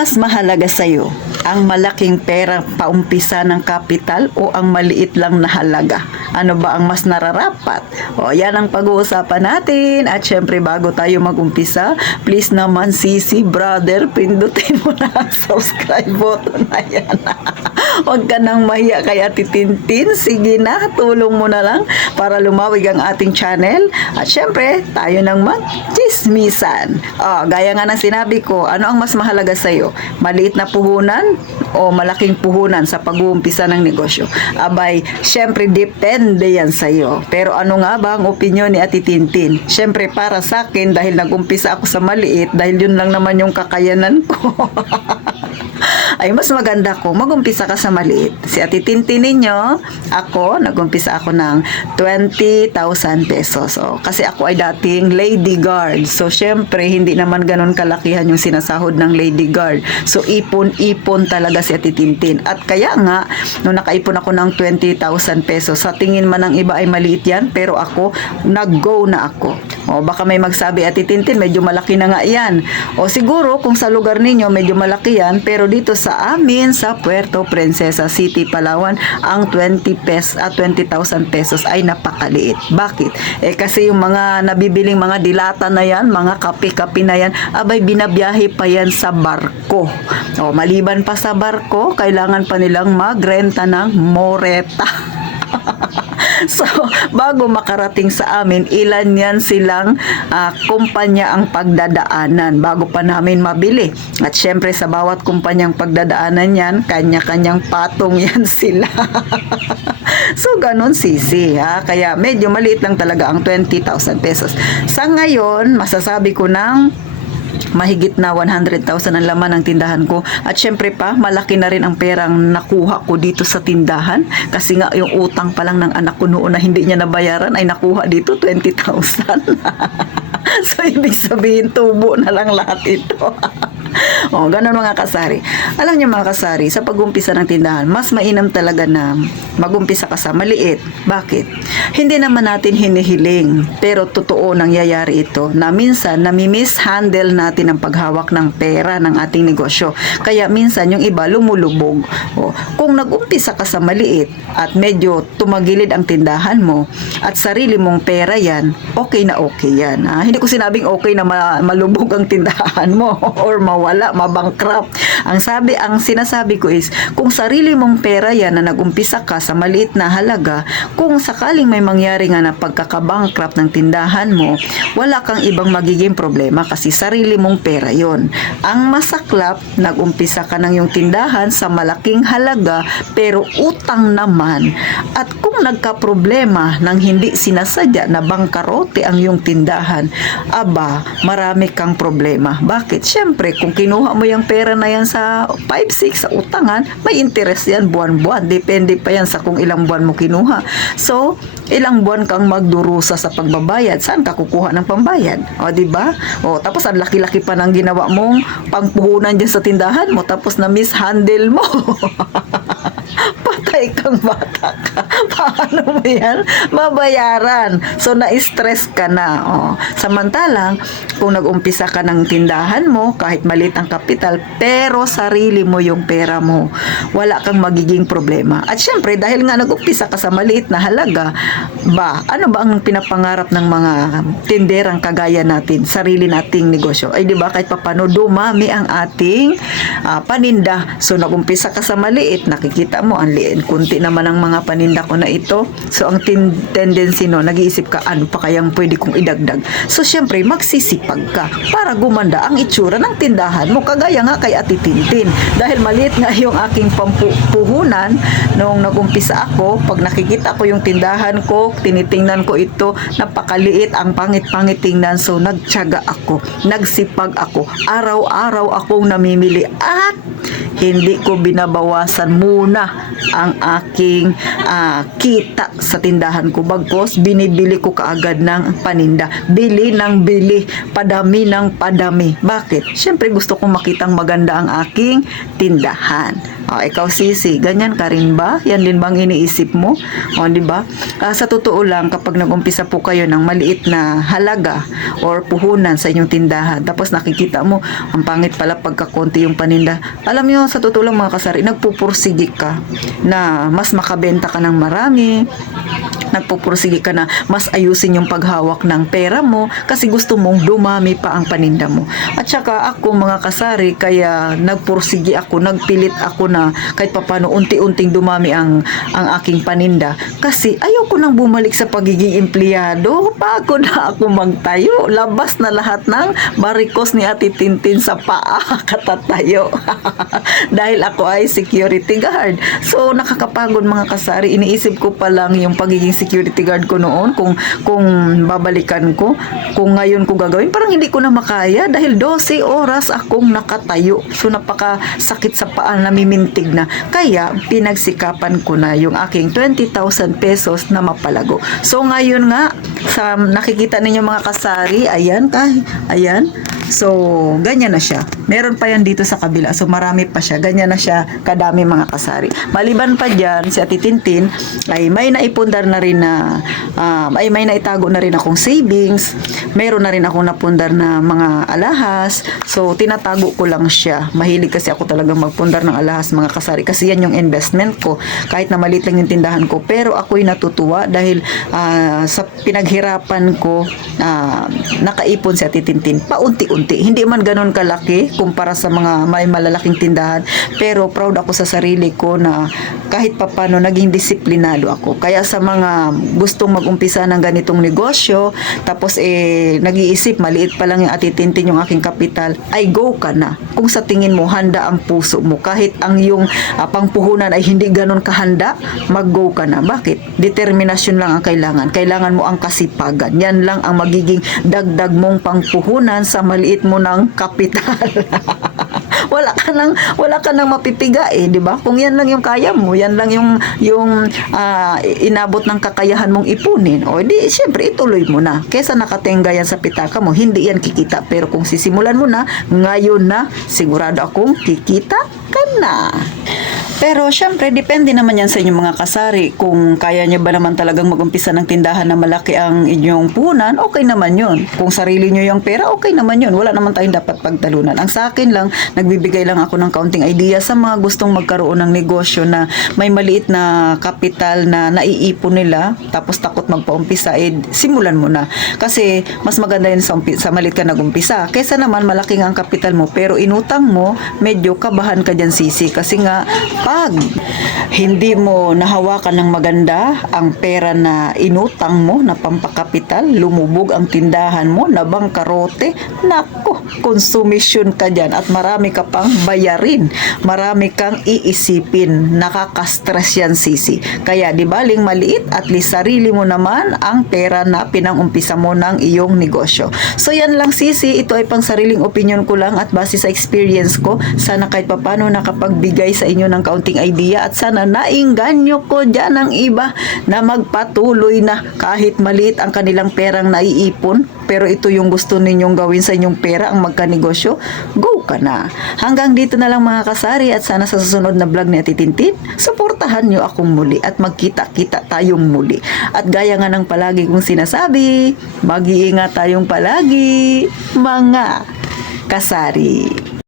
mas mahalaga sa'yo? Ang malaking pera paumpisa ng kapital o ang maliit lang na halaga? Ano ba ang mas nararapat? O yan ang pag-uusapan natin. At syempre bago tayo mag-umpisa, please naman sisi brother, pindutin mo na ang subscribe button na yan. Huwag ka nang mahiya kay Ate Tintin. Sige na, tulong mo na lang para lumawig ang ating channel. At syempre, tayo nang mag-chismisan. Gaya nga ng sinabi ko, ano ang mas mahalaga sa'yo? Maliit na puhunan o malaking puhunan sa pag-uumpisa ng negosyo? Abay, syempre depende yan sa'yo. Pero ano nga ba ang opinion ni Ate Tintin? Syempre para sa akin, dahil nag-umpisa ako sa maliit, dahil yun lang naman yung kakayanan ko. Ay mas maganda kung mag-umpisa ka sa maliit. Si Ate Tintin ninyo, nag-umpisa ako ng 20,000 pesos. Kasi ako ay dating lady guard. So, syempre, hindi naman ganun kalakihan yung sinasahod ng lady guard. So, ipon-ipon talaga si Ate Tintin. At kaya nga, nung nakaipon ako ng 20,000 pesos, sa tingin man ng iba ay maliit yan, pero ako, nag-go na ako. Baka may magsabi, Ate Tintin, medyo malaki na nga yan. Siguro, kung sa lugar ninyo, medyo malaki yan, pero dito sa amin, sa Puerto Princesa City, Palawan, ang 20,000 pesos ay napakaliit. Bakit? Kasi yung mga nabibiling mga dilata na yan, mga kape-kape na yan, abay binabiyahe pa yan sa barko. Maliban pa sa barko, kailangan pa nilang magrenta ng moreta. So, bago makarating sa amin, ilan yan silang kumpanya ang pagdadaanan bago pa namin mabili. At syempre, sa bawat kumpanyang pagdadaanan yan, kanya-kanyang patong yan sila. So, ganun sisi. Kaya medyo maliit lang talaga ang 20,000 pesos. Sa ngayon, masasabi ko ng mahigit na 100,000 ang laman ng tindahan ko. At syempre pa, malaki na rin ang perang nakuha ko dito sa tindahan. Kasi nga, yung utang pa lang ng anak ko noon na hindi niya nabayaran ay nakuha dito 20,000. So, ibig sabihin, tubo na lang lahat ito. Ganun mga kasari. Alam niyo mga kasari, sa pag-umpisa ng tindahan, mas mainam talaga na mag-umpisa ka sa maliit. Bakit? Hindi naman natin hinihiling, pero totoo nangyayari ito na minsan nami-mishandle natin ang paghawak ng pera ng ating negosyo. Kaya minsan yung iba lumulubog. Kung nag-umpisa ka sa maliit at medyo tumagilid ang tindahan mo at sarili mong pera yan, okay na okay yan. Hindi ko sinabing okay na malubog ang tindahan mo or mawala, mabankrupt. Ang sinasabi ko is, kung sarili mong pera yan na nag-umpisa ka sa maliit na halaga, kung sakaling may mangyari nga na pagkakabankrupt ng tindahan mo, wala kang ibang magiging problema kasi sarili mong pera yon. Ang masaklap, nag-umpisa ka ng yung tindahan sa malaking halaga pero utang naman. At kung nagka-problema ng hindi sinasadya na bangkarote ang yung tindahan, marami kang problema. Bakit? Siyempre, kung kinuha mo yung pera na yan sa 5-6 sa utangan, may interest yan buwan-buwan. Depende pa yan sa kung ilang buwan mo kinuha. So, ilang buwan kang magdurusa sa pagbabayad. Saan ka kukuha ng pambayad? Diba? Tapos ang laki-laki pa ng ginawa mong pangpuhunan dyan sa tindahan mo, tapos na mishandle mo. Patay kang bata ka. Paano mo yan mabayaran? So, na-stress ka na. Samantalang, kung nag-umpisa ka ng tindahan mo, kahit maliit ang kapital, pero sarili mo yung pera mo, wala kang magiging problema. At syempre, dahil nga nag-umpisa ka sa maliit na halaga, ano ba ang pinapangarap ng mga tinderang kagaya natin, sarili nating negosyo? Ay, di ba, kahit papano dumami ang ating paninda. So, nag-umpisa ka sa maliit, nakikita mo, ang liit, kunti naman ang mga paninda ko na ito. So, ang tendency nag-iisip ka, ano pa kayang pwede kong idagdag? So, syempre, magsisipag ka para gumanda ang itsura ng tindahan mo, kagaya nga kay Ate Tintin. Dahil maliit nga yung aking puhunan nung nag-umpisa ako, pag nakikita ko yung tindahan ko, tinitingnan ko ito, napakaliit, ang pangit-pangit tingnan. So, nagtiyaga ako, nagsipag ako, araw-araw akong namimili at hindi ko binabawasan muna ang aking kita sa tindahan ko. Bagkos, binibili ko kaagad ng paninda. Bili ng bili, padami ng padami. Bakit? Siyempre gusto kong makitang maganda ang aking tindahan. Ikaw Sisi, ganyan ka rin ba? Yan din bang iniisip mo? Di ba? Sa totoo lang, kapag nag-umpisa po kayo ng maliit na halaga or puhunan sa inyong tindahan, tapos nakikita mo, ang pangit pala pagkakonti yung paninda. Alam niyo, sa totoo lang mga kasari, nagpupursige ka na mas makabenta ka ng marami, nagpupursige ka na mas ayusin yung paghawak ng pera mo kasi gusto mong dumami pa ang paninda mo. At saka ako mga kasari, kaya nagpursige ako, nagpilit ako na kahit papano unti-unting dumami ang aking paninda kasi ayoko nang bumalik sa pagiging empleyado. Pagod na ako magtayo. Labas na lahat ng barikos ni Ate Tintin sa paa katatayo. Dahil ako ay security guard. So nakakapagod mga kasari. Iniisip ko pa lang yung pagiging security guard ko noon, kung babalikan ko, kung ngayon ko gagawin, parang hindi ko na makaya dahil 12 oras akong nakatayo. So napakasakit sa paa, namimintig na. Kaya pinagsikapan ko na yung aking 20,000 pesos na mapalago. So ngayon nga, sa nakikita ninyo mga kasari, ayan. So, ganyan na siya. Meron pa yan dito sa kabila. So, marami pa siya. Ganyan na siya kadami mga kasari. Maliban pa dyan, si Ate Tintin ay may naipundar na rin na may naitago na rin akong savings. Meron na rin akong napundar na mga alahas. So, tinatago ko lang siya. Mahilig kasi ako talagang magpundar ng alahas mga kasari. Kasi yan yung investment ko. Kahit na maliit lang yung tindahan ko. Pero ako'y natutuwa dahil sa pinaghirapan ko, nakaipon si Ate Tintin. Paunti-unti. Hindi man ganun kalaki kumpara sa mga may malalaking tindahan, pero proud ako sa sarili ko na kahit papano naging disiplinado ako. Kaya sa mga gustong mag-umpisa ng ganitong negosyo, tapos nag-iisip maliit pa lang yung Ate Tintin yung aking kapital, ay go ka na. Kung sa tingin mo handa ang puso mo, kahit ang yung pangpuhunan ay hindi ganun kahanda, mag-go ka na. Bakit? Determinasyon lang ang kailangan. Kailangan mo ang kasipagan. Yan lang ang magiging dagdag mong pangpuhunan sa maliit mo ng kapital. wala ka nang mapipiga di ba? Kung yan lang yung kaya mo, yan lang yung inabot ng kakayahan mong ipunin, di syempre ituloy mo na. Kesa nakatenga yan sa pitaka mo, hindi yan kikita. Pero kung sisimulan mo na, ngayon na, sigurado akong kikita ka na. Pero syempre, depende naman yan sa inyong mga kasari. Kung kaya nyo ba naman talagang mag-umpisa ng tindahan na malaki ang inyong punan, okay naman yun. Kung sarili nyo yung pera, okay naman yun. Wala naman tayong dapat pagtalunan. Ang sa akin lang, nagbibigay lang ako ng kaunting idea sa mga gustong magkaroon ng negosyo na may maliit na kapital na naiipon nila, tapos takot magpaumpisa, simulan mo na. Kasi mas maganda yun sa maliit ka nag-umpisa. Kesa naman malaking ang kapital mo, pero inutang mo, medyo kabahan ka dyan Sisi. Kasi nga, pag hindi mo nahawakan ng maganda ang pera na inutang mo na pampakapital, lumubog ang tindahan mo, nabangkarote, nako, konsumisyon ka dyan at marami ka pang bayarin, marami kang iisipin, nakaka-stress yan Sisi. Kaya di baling maliit, at least sarili mo naman ang pera na pinangumpisa mo ng iyong negosyo. So yan lang Sisi, ito ay pang sariling opinion ko lang at base sa experience ko. Sana kahit papano nakapagbigay sa inyo ng kaunting idea at sana nainganyo ko dyan ang iba na magpatuloy na kahit maliit ang kanilang perang naiipon, pero ito yung gusto ninyong gawin sa inyong pera, ang magkanegosyo, go ka na. Hanggang dito na lang mga kasari, at sana sa susunod na vlog ni Ate Tintin, suportahan nyo akong muli at magkita-kita tayong muli. At gaya nga ng palagi kong sinasabi, mag-iingat tayong palagi mga kasari.